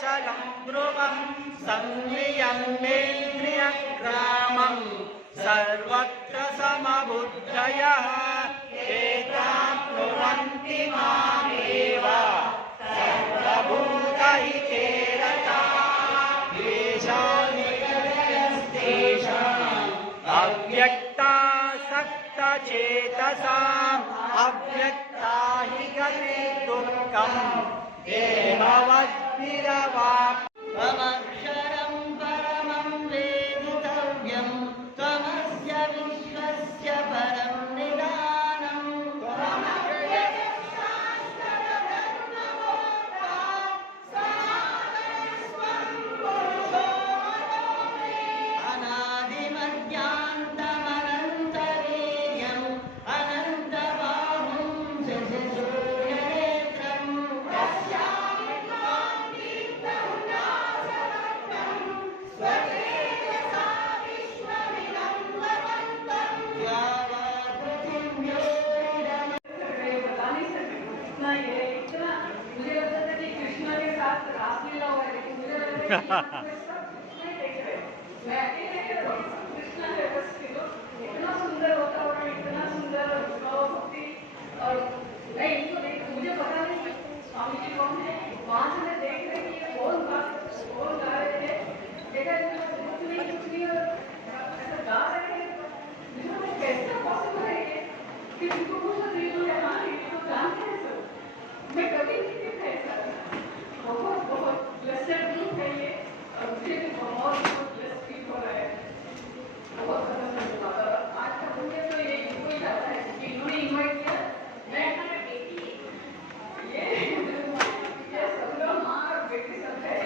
चलं ध्रुवं संनियम्येन्द्रियग्रामं सर्वत्र समबुद्धयः एताप्नुवन्ति मामेव सर्वभूतहिते रताः येषां अव्यक्तासक्तचेतसाम् अव्यक्ता हि गतिर्दुःखम् देहवद्भिरवाप्तमक्षरं परमं वेदितव्यं त्वमस्य विश्वस्य परं निदानम् अनादिमध्यान्तमनन्तवीर्यम् अनन्तबाहुं शशिसूर्यनेत्रम् इतना सुंदर वातावरण, इतना सुंदर भक्ति और मुझे पता नहीं स्वामी जी कौन है। वहां से मैं देख रही कि ये कौन गा रहे थे, देखा कुछ नहीं ऐसा गा रहे हैं। मुझे कैसे पॉसिबल है कि जिनको पूछ रही हूँ हाँ इनको जानते हैं सब, मैं कभी नहीं देखा ऐसा। बहुत बहुत ब्लेस्ड ग्रुप है ये और मुझे बहुत ब्लेस्ड फील हो रहा है। बहुत आज का मुझे तो ये इनको ही जाता है कि इन्होंने इन्वाइट किया, मैं ये सब लोग माँ और बेटी सब है।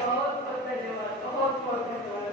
बहुत बहुत धन्यवाद, बहुत बहुत धन्यवाद।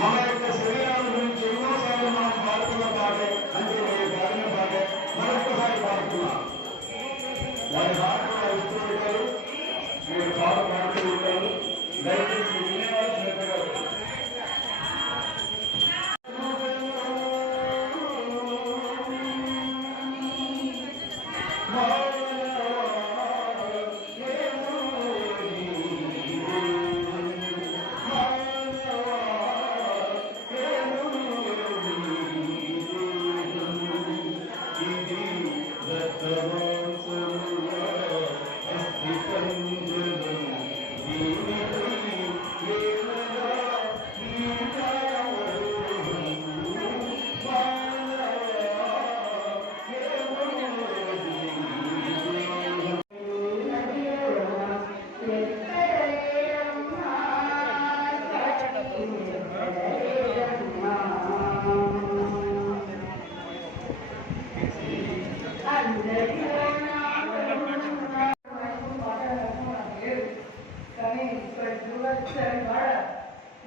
మన యొక్క శరీరాల గురించి ఎన్నోసార్లు మనం పాడుతున్న పాటే అంటే గాలిన పాటే మరొకసారి పాడుతున్నాం. వారి పాటలు ఇస్తూ ఉంటారు, మీరు పాడుతూ ఉంటారు. దయచేసి వినేవారు శ్రద్ధగా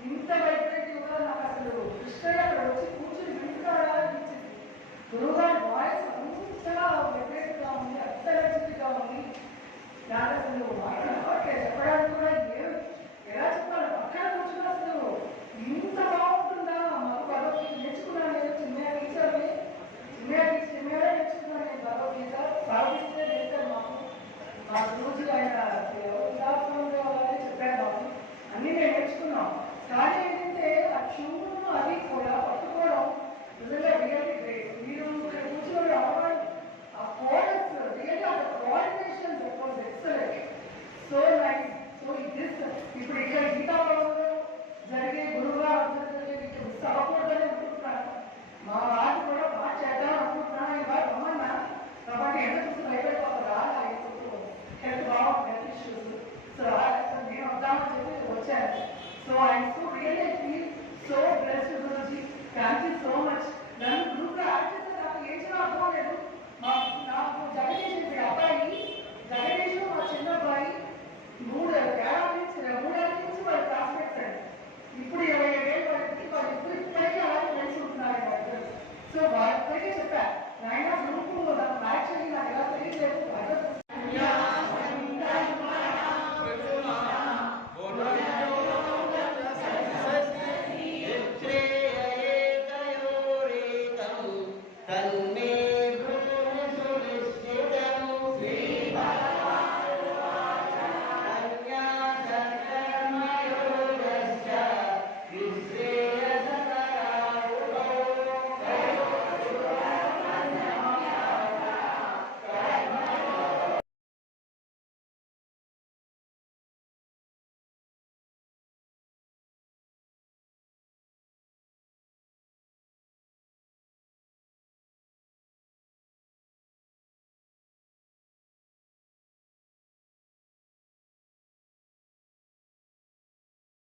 ఇంత వైబ్రేటివ్గా నాకు అసలు కృష్ణయ్య అక్కడ వచ్చి కూర్చుని వింటున్నాడా అనిపించింది. గురువుగారి వాయిస్ అంతగా వైబ్రేటివ్గా ఉంది, అంత ఎనర్జెటిక్గా ఉంది. నాకు అసలు చెప్పడానికి